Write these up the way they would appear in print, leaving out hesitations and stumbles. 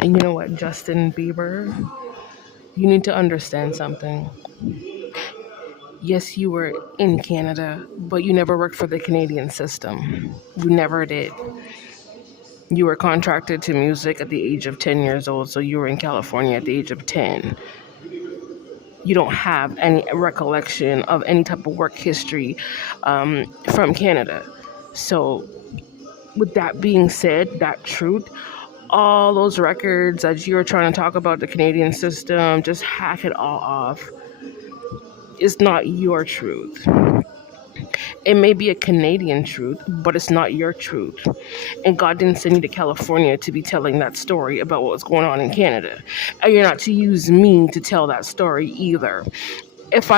And you know what, Justin Bieber? You need to understand something. Yes, you were in Canada, but you never worked for the Canadian system. You never did. You were contracted to music at the age of 10 years old, so you were in California at the age of 10. You don't have any recollection of any type of work history from Canada. So, with that being said, that truth, all those records that you're trying to talk about the Canadian system, just hack it all off. It's not your truth. It may be a Canadian truth, but it's not your truth. And God didn't send you to California to be telling that story about what was going on in Canada. And you're not to use me to tell that story either. If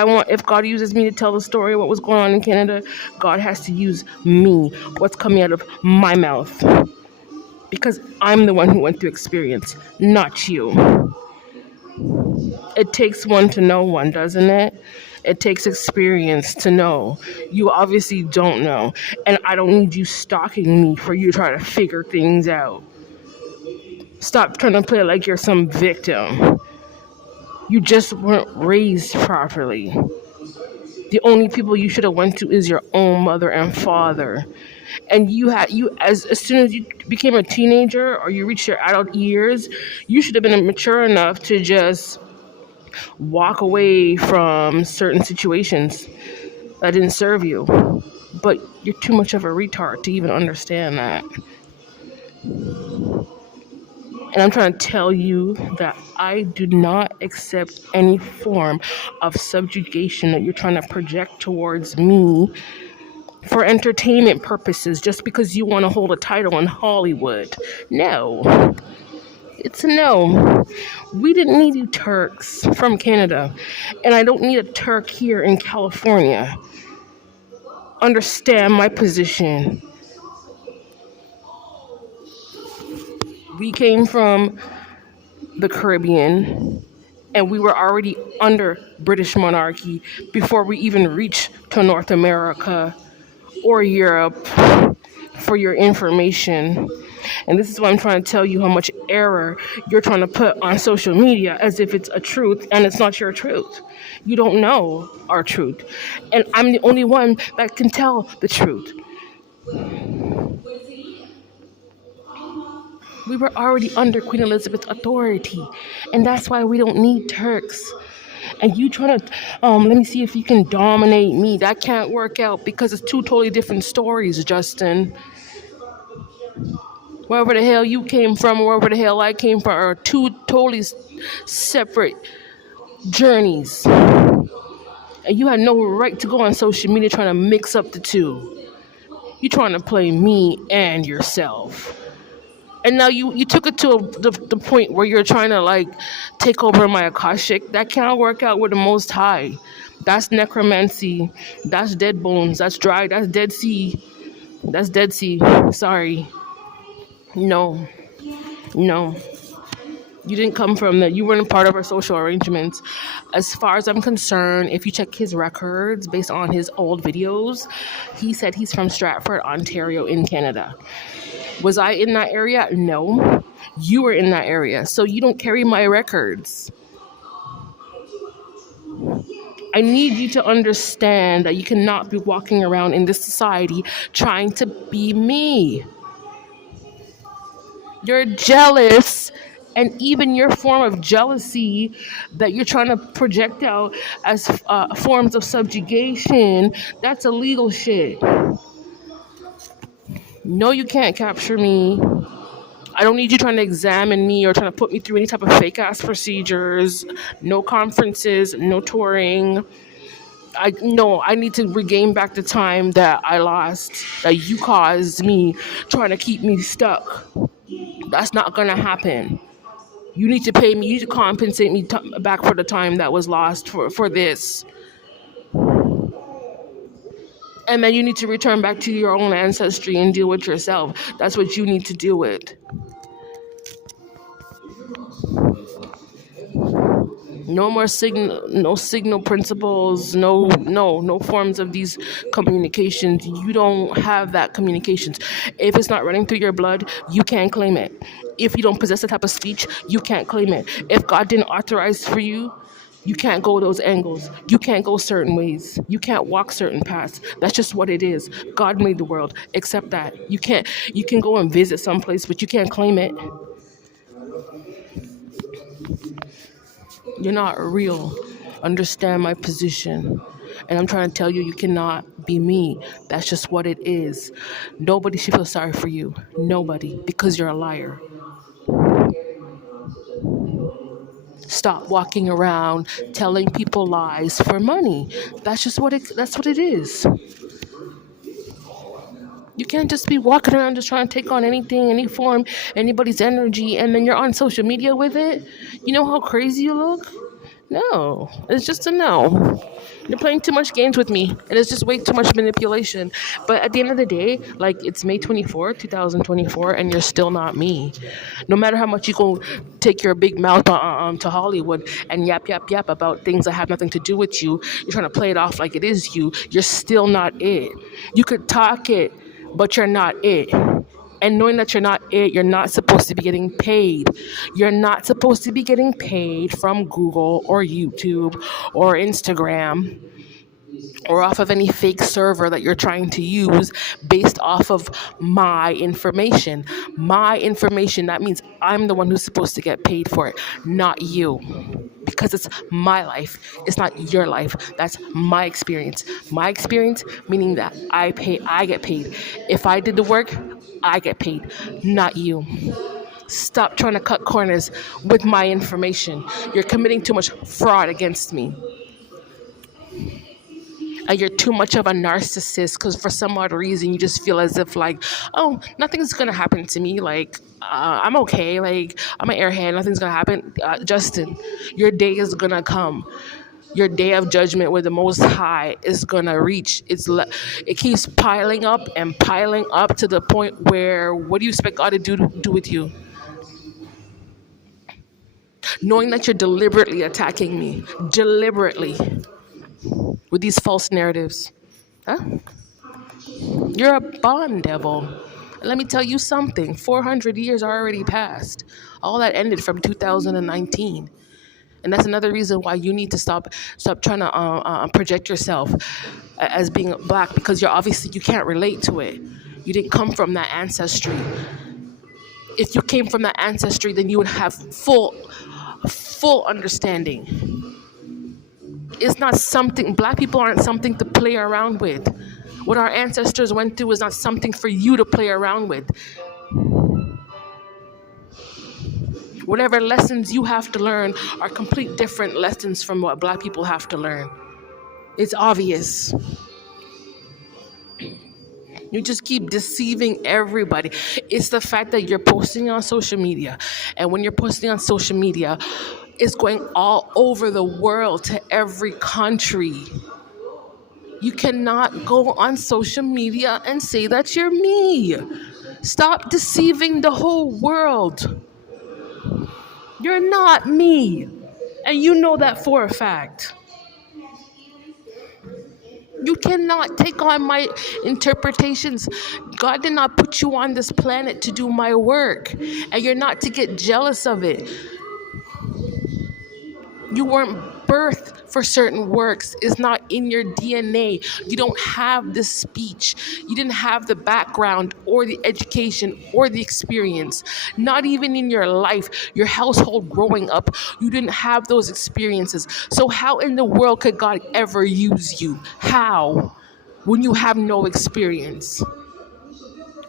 God uses me to tell the story of what was going on in Canada, God has to use me, what's coming out of my mouth. Because I'm the one who went through experience, not you. It takes one to know one, doesn't it? It takes experience to know. You obviously don't know. And I don't need you stalking me for you to try to figure things out. Stop trying to play like you're some victim. You just weren't raised properly. The only people you should have went to is your own mother and father. And as soon as you became a teenager or you reached your adult years, you should have been mature enough to just walk away from certain situations that didn't serve you. But you're too much of a retard to even understand that. And I'm trying to tell you that I do not accept any form of subjugation that you're trying to project towards me for entertainment purposes just because you want to hold a title in Hollywood. No. It's a no. We didn't need you Turks from Canada. And I don't need a Turk here in California. Understand my position. We came from the Caribbean and we were already under British monarchy before we even reached to North America or Europe, for your information. And this is why I'm trying to tell you how much error you're trying to put on social media as if it's a truth and it's not your truth. You don't know our truth. And I'm the only one that can tell the truth. We were already under Queen Elizabeth's authority. And that's why we don't need Turks. And you trying to, let me see if you can dominate me. That can't work out because it's two totally different stories, Justin. Wherever the hell you came from, wherever the hell I came from, are two totally separate journeys. And you had no right to go on social media trying to mix up the two. You're trying to play me and yourself. And now you took it to the point where you're trying to like take over my Akashic. That can't work out with the Most High. That's necromancy. That's dead bones. That's dry. That's Dead Sea. That's Dead Sea. Sorry. No. No. You didn't come from that. You weren't a part of our social arrangements. As far as I'm concerned, if you check his records based on his old videos, he said he's from Stratford, Ontario in Canada. Was I in that area? No. You were in that area. So you don't carry my records. I need you to understand that you cannot be walking around in this society trying to be me. You're jealous, and even your form of jealousy that you're trying to project out as forms of subjugation, that's illegal shit. No, you can't capture me. I don't need you trying to examine me or trying to put me through any type of fake ass procedures. No conferences, no touring. I need to regain back the time that I lost, that you caused me trying to keep me stuck. That's not gonna happen. You need to pay me. You need to compensate me back for the time that was lost for this. And then you need to return back to your own ancestry and deal with yourself. That's what you need to deal with. No more signal, no signal principles, no forms of these communications. You don't have that communications. If it's not running through your blood, you can't claim it. If you don't possess the type of speech, you can't claim it. If God didn't authorize for you, you can't go those angles. You can't go certain ways. You can't walk certain paths. That's just what it is. God made the world. Accept that. You can't. You can go and visit someplace, but you can't claim it. You're not real. Understand my position. And I'm trying to tell you, you cannot be me. That's just what it is. Nobody should feel sorry for you. Nobody. Because you're a liar. Stop walking around telling people lies for money. That's what it is. You can't just be walking around just trying to take on anything, any form, anybody's energy, and then you're on social media with it. You know how crazy you look? No, it's just a no. You're playing too much games with me, and it's just way too much manipulation. But at the end of the day, like, it's May 24th, 2024, and you're still not me. No matter how much you go take your big mouth to Hollywood and yap, yap, yap about things that have nothing to do with you, you're trying to play it off like it is you. You're still not it. You could talk it, but you're not it. And knowing that you're not it, you're not supposed to be getting paid. You're not supposed to be getting paid from Google or YouTube or Instagram or off of any fake server that you're trying to use based off of my information. My information, that means I'm the one who's supposed to get paid for it, not you. Because it's my life. It's not your life. That's my experience. My experience meaning that I get paid. If I did the work, I get paid, not you. Stop trying to cut corners with my information. You're committing too much fraud against me. You're too much of a narcissist because for some odd reason you just feel as if like, oh, nothing's gonna happen to me. Like, I'm okay. Like, I'm an airhead. Nothing's gonna happen. Justin, your day is gonna come. Your day of judgment with the Most High is gonna reach. It keeps piling up and piling up to the point where what do you expect God to do with you? Knowing that you're deliberately attacking me, deliberately, with these false narratives. Huh? You're a bond devil. And let me tell you something. 400 years are already passed. All that ended from 2019. And that's another reason why you need to stop trying to project yourself as being black, because you can't relate to it. You didn't come from that ancestry. If you came from that ancestry, then you would have full understanding. It's not something, black people aren't something to play around with. What our ancestors went through is not something for you to play around with. Whatever lessons you have to learn are complete different lessons from what black people have to learn. It's obvious. You just keep deceiving everybody. It's the fact that you're posting on social media. And when you're posting on social media, it's going all over the world to every country. You cannot go on social media and say that you're me. Stop deceiving the whole world. You're not me. And you know that for a fact. You cannot take on my interpretations. God did not put you on this planet to do my work. And you're not to get jealous of it. You weren't birthed for certain works. It's not in your DNA. You don't have the speech. You didn't have the background or the education or the experience. Not even in your life, your household growing up, you didn't have those experiences. So how in the world could God ever use you? How? When you have no experience.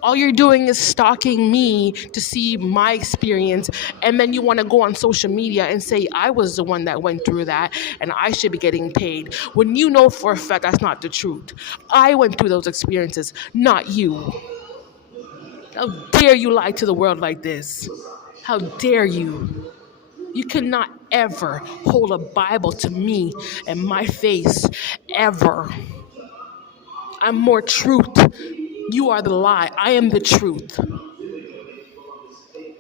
All you're doing is stalking me to see my experience, and then you want to go on social media and say I was the one that went through that and I should be getting paid, when you know for a fact that's not the truth. I went through those experiences, not you. How dare you lie to the world like this? How dare you? You cannot ever hold a Bible to me and my face, ever. I'm more truth. You are the lie. I am the truth.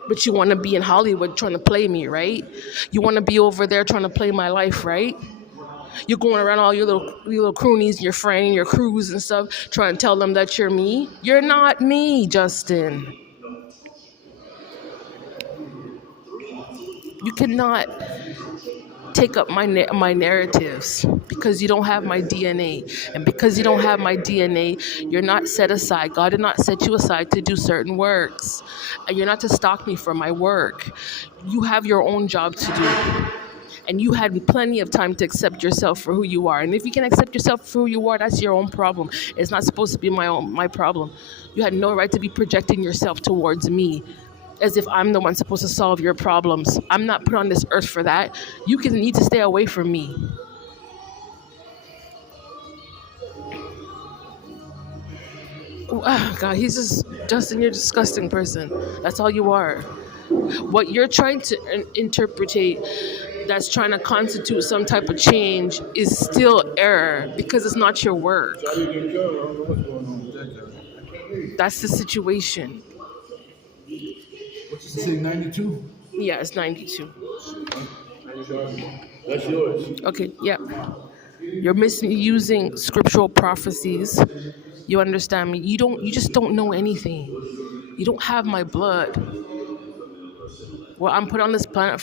But you want to be in Hollywood trying to play me, right? You want to be over there trying to play my life, right? You're going around all your little croonies, your friend, your crews and stuff, trying to tell them that you're me. You're not me, Justin. You cannot take up my narratives because you don't have my DNA. And because you don't have my DNA, you're not set aside. God did not set you aside to do certain works. And you're not to stalk me for my work. You have your own job to do. And you had plenty of time to accept yourself for who you are. And if you can accept yourself for who you are, that's your own problem. It's not supposed to be my problem. You had no right to be projecting yourself towards me as if I'm the one supposed to solve your problems. I'm not put on this earth for that. You need to stay away from me. Oh, God, Justin, you're a disgusting person. That's all you are. What you're trying to interpretate that's trying to constitute some type of change is still error because it's not your work. That's the situation. What you say, 92? Yeah, it's 92. That's yours. Okay, yeah. You're misusing scriptural prophecies. You understand me? You just don't know anything. You don't have my blood. What I'm put on this planet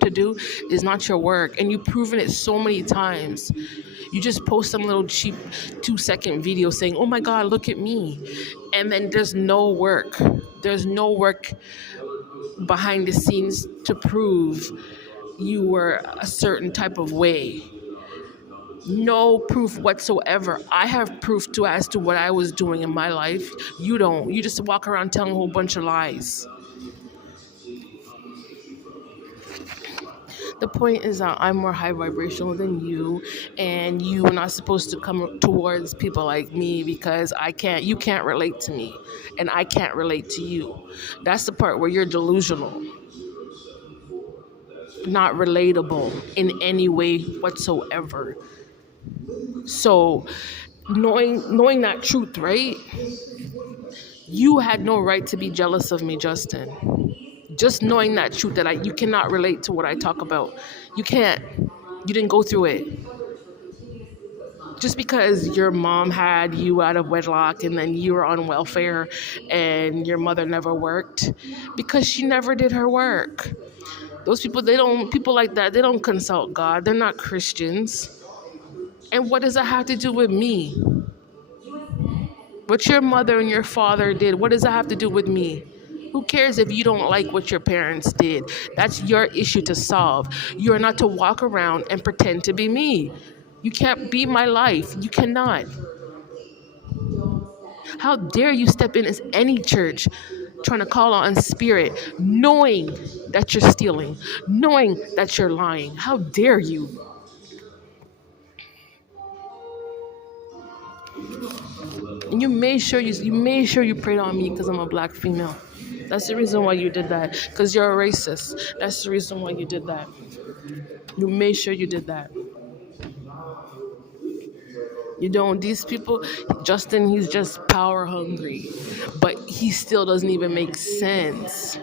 to do is not your work, and you've proven it so many times. You just post some little cheap 2-second video saying, "Oh my God, look at me," and then there's no work. There's no work behind the scenes to prove you were a certain type of way. No proof whatsoever. I have proof as to what I was doing in my life. You don't. You just walk around telling a whole bunch of lies. The point is that I'm more high vibrational than you, and you are not supposed to come towards people like me because you can't relate to me, and I can't relate to you. That's the part where you're delusional, not relatable in any way whatsoever. So, knowing that truth, right? You had no right to be jealous of me, Justin. Just knowing that truth that you cannot relate to what I talk about. You can't. You didn't go through it. Just because your mom had you out of wedlock and then you were on welfare and your mother never worked because she never did her work. Those people, people like that, they don't consult God. They're not Christians. And what does that have to do with me? What your mother and your father did, what does that have to do with me? Who cares if you don't like what your parents did? That's your issue to solve. You are not to walk around and pretend to be me. You can't be my life. You cannot. How dare you step in as any church trying to call on spirit, knowing that you're stealing, knowing that you're lying? How dare you? And you made sure you prayed on me because I'm a black female. That's the reason why you did that. Because you're a racist. That's the reason why you did that. You made sure you did that. You don't, these people, Justin, he's just power hungry. But he still doesn't even make sense.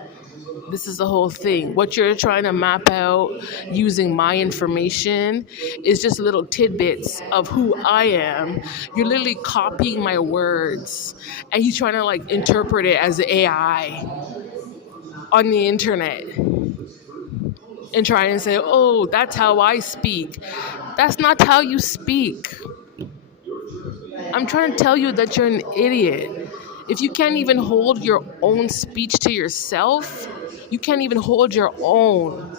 This is the whole thing. What you're trying to map out using my information is just little tidbits of who I am. You're literally copying my words. And he's trying to interpret it as AI on the internet. And try and say, oh, that's how I speak. That's not how you speak. I'm trying to tell you that you're an idiot. If you can't even hold your own speech to yourself, you can't even hold your own.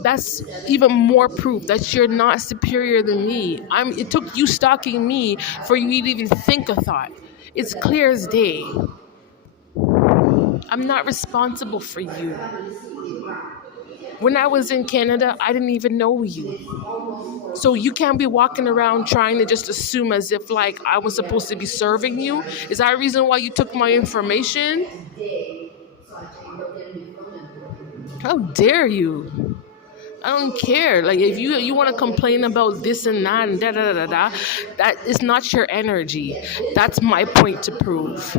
That's even more proof that you're not superior than me. It took you stalking me for you to even think a thought. It's clear as day. I'm not responsible for you. When I was in Canada, I didn't even know you. So you can't be walking around trying to just assume as if I was supposed to be serving you. Is that a reason why you took my information? How dare you? I don't care. If you want to complain about this and that and da, that is not your energy. That's my point to prove.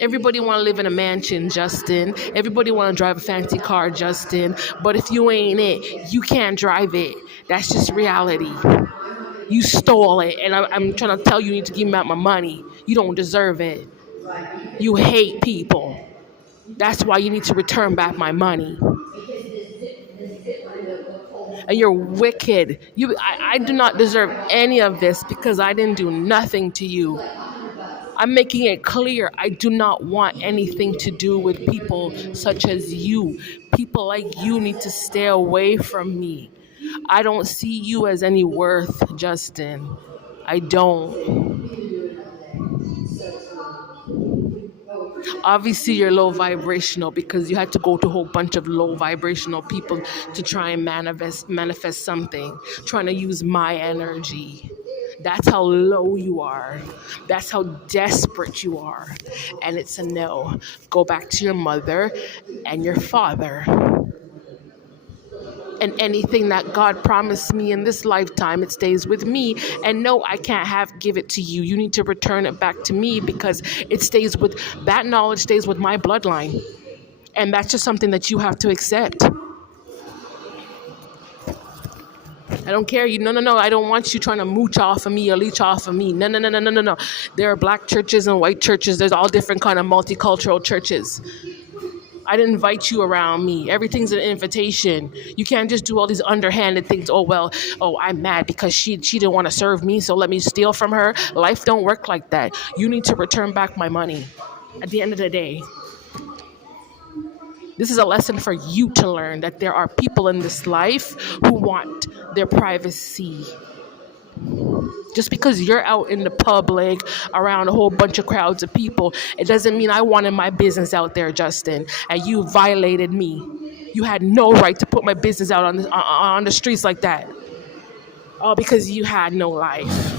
Everybody want to live in a mansion, Justin. Everybody want to drive a fancy car, Justin. But if you ain't it, you can't drive it. That's just reality. You stole it, and I'm trying to tell you, you need to give me back my money. You don't deserve it. You hate people. That's why you need to return back my money. And you're wicked. I do not deserve any of this because I didn't do nothing to you. I'm making it clear I do not want anything to do with people such as you. People like you need to stay away from me. I don't see you as any worth, Justin. I don't. Obviously, you're low vibrational because you had to go to a whole bunch of low vibrational people to try and manifest something, trying to use my energy. That's how low you are. That's how desperate you are. And it's a no. Go back to your mother and your father. And anything that God promised me in this lifetime, it stays with me. And no, I can't give it to you. You need to return it back to me because it stays with, that knowledge stays with my bloodline. And that's just something that you have to accept. I don't care. No. I don't want you trying to mooch off of me or leech off of me. No. There are black churches and white churches. There's all different kind of multicultural churches. I didn't invite you around me. Everything's an invitation. You can't just do all these underhanded things. I'm mad because she didn't want to serve me, so let me steal from her. Life don't work like that. You need to return back my money at the end of the day. This is a lesson for you to learn that there are people in this life who want their privacy. Just because you're out in the public around a whole bunch of crowds of people, it doesn't mean I wanted my business out there, Justin, and you violated me. You had no right to put my business out on the streets like that. All because you had no life.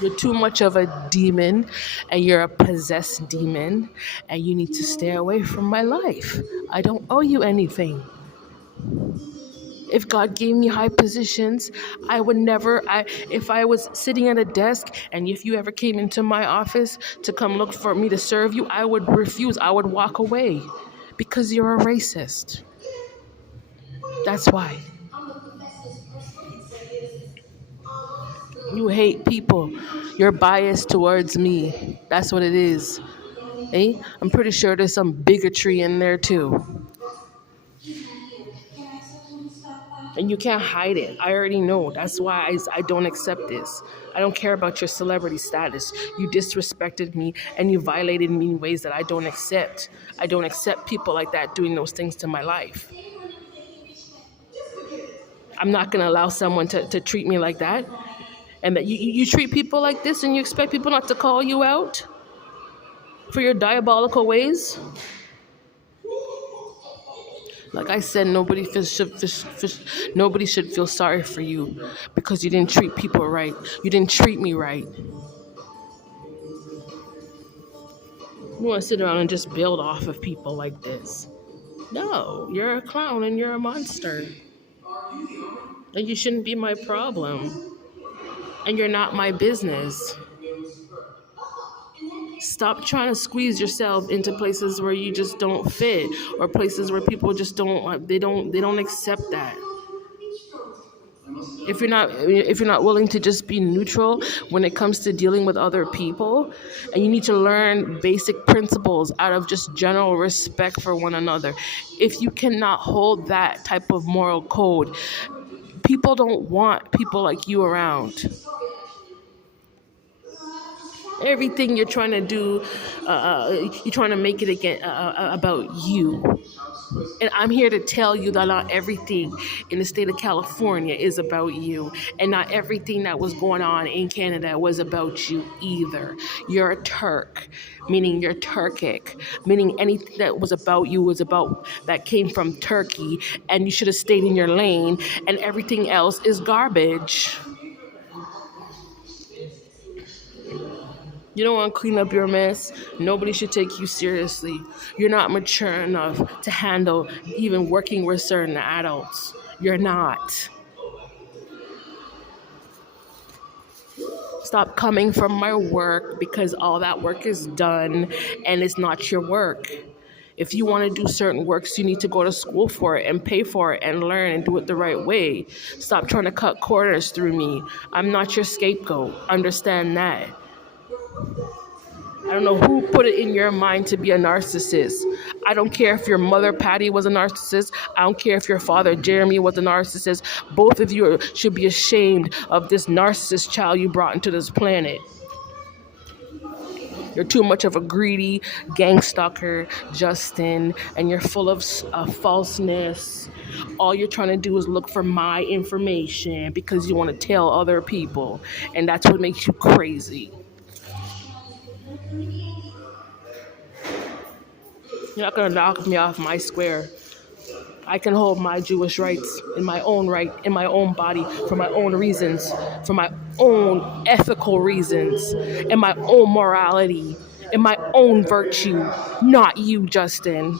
You're too much of a demon, and you're a possessed demon, and you need to stay away from my life. I don't owe you anything. If God gave me high positions, I would never, if I was sitting at a desk and if you ever came into my office to come look for me to serve you, I would refuse. I would walk away because you're a racist. That's why. You hate people. You're biased towards me. That's what it is. Eh? I'm pretty sure there's some bigotry in there too. And you can't hide it. I already know. That's why I don't accept this. I don't care about your celebrity status. You disrespected me and you violated me in ways that I don't accept. I don't accept people like that doing those things to my life. I'm not going to allow someone to treat me like that. And that you treat people like this and you expect people not to call you out for your diabolical ways. Like I said, nobody should feel sorry for you because you didn't treat people right. You didn't treat me right. You want to sit around and just build off of people like this. No, you're a clown and you're a monster. And you shouldn't be my problem. And you're not my business. Stop trying to squeeze yourself into places where you just don't fit, or places where people just don't accept that. If you're not willing to just be neutral when it comes to dealing with other people, and you need to learn basic principles out of just general respect for one another. If you cannot hold that type of moral code, people don't want people like you around. Everything you're trying to do, you're trying to make it again about you. And I'm here to tell you that not everything in the state of California is about you. And not everything that was going on in Canada was about you either. You're a Turk, meaning you're Turkic, meaning anything that was about you was about that came from Turkey, and you should have stayed in your lane, and everything else is garbage. You don't want to clean up your mess. Nobody should take you seriously. You're not mature enough to handle even working with certain adults. You're not. Stop coming from my work because all that work is done and it's not your work. If you want to do certain works, you need to go to school for it and pay for it and learn and do it the right way. Stop trying to cut corners through me. I'm not your scapegoat. Understand that. I don't know who put it in your mind to be a narcissist. I don't care if your mother, Patty, was a narcissist. I don't care if your father, Jeremy, was a narcissist. Both of you should be ashamed of this narcissist child you brought into this planet. You're too much of a greedy gang stalker, Justin, and you're full of falseness. All you're trying to do is look for my information because you want to tell other people, and that's what makes you crazy. You're not going to knock me off my square. I can hold my Jewish rights in my own right, in my own body, for my own reasons, for my own ethical reasons, and my own morality, and my own virtue, not you, Justin.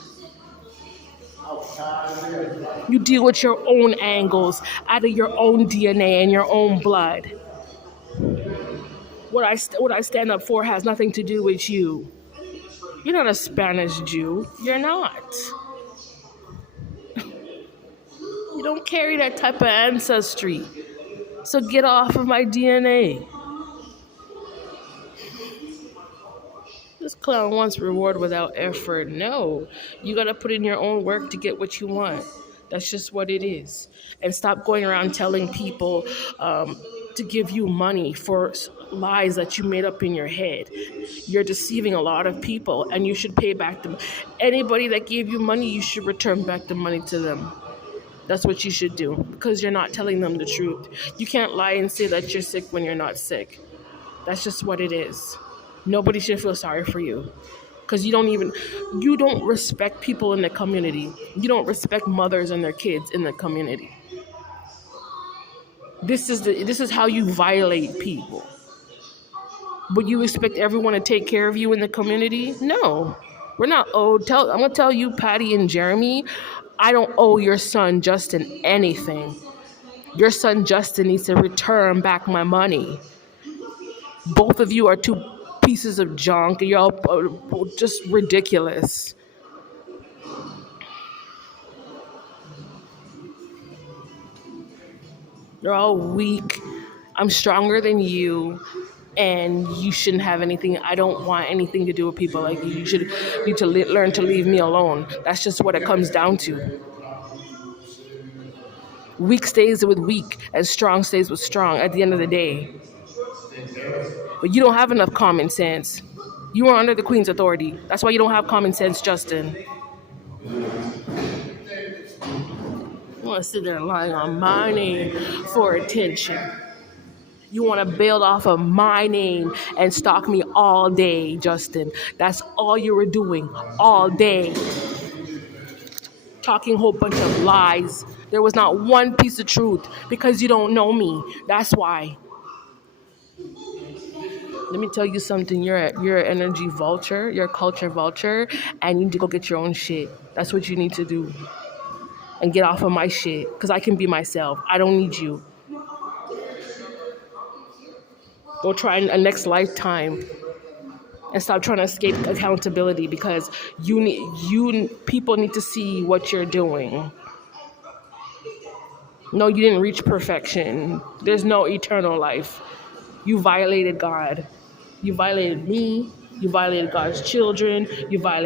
You deal with your own angles, out of your own DNA and your own blood. What I stand up for has nothing to do with you. You're not a Spanish Jew. You're not. You don't carry that type of ancestry. So get off of my DNA. This clown wants reward without effort. No, you gotta put in your own work to get what you want. That's just what it is. And stop going around telling people to give you money for lies that you made up in your head. You're deceiving a lot of people, and you should pay back them. Anybody that gave you money, you should return back the money to them. That's what you should do, because you're not telling them the truth. You can't lie and say that you're sick when you're not sick. That's just what it is. Nobody should feel sorry for you, because you don't respect people in the community. You don't respect mothers and their kids in the community. This is how you violate people. But you expect everyone to take care of you in the community? No, we're not owed. I'm gonna tell you, Patty and Jeremy, I don't owe your son Justin anything. Your son Justin needs to return back my money. Both of you are two pieces of junk. You're all just ridiculous. You're all weak. I'm stronger than you, and you shouldn't have anything. I don't want anything to do with people like you. You should need to learn to leave me alone. That's just what it comes down to. Weak stays with weak, and strong stays with strong at the end of the day. But you don't have enough common sense. You are under the Queen's authority. That's why you don't have common sense, Justin. You want to sit there lying on my name for attention. You want to build off of my name and stalk me all day, Justin. That's all you were doing all day. Talking a whole bunch of lies. There was not one piece of truth because you don't know me. That's why. Let me tell you something. You're an energy vulture. You're a culture vulture. And you need to go get your own shit. That's what you need to do. And get off of my shit. Because I can be myself. I don't need you. Go try a next lifetime. And stop trying to escape accountability, because people need to see what you're doing. No, you didn't reach perfection. There's no eternal life. You violated God. You violated me. You violated God's children. You violated